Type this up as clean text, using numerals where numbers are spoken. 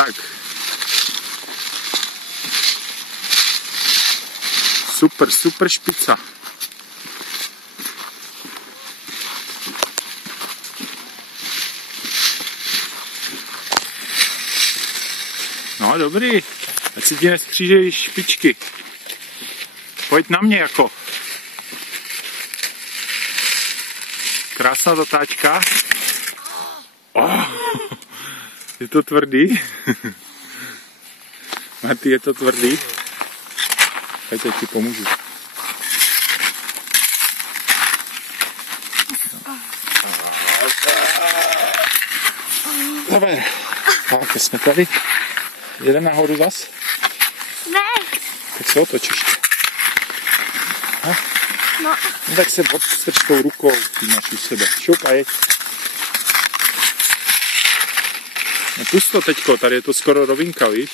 Tak. Super, super špica. No dobrý, ať si ti neskřížejí špičky. Pojď na mě jako. Krásná zatáčka. Oh, je to tvrdý? Marty, je to tvrdý? Pojď, ti pomůžu. Dobré, tak jsme tady. Jedeme nahoru zas? Ne. Tak se otoč ještě. No. No tak se odstrč tou rukou, ty máš u sebe. Šup a jeď. No pust to teďko, tady je to skoro rovinka, víš?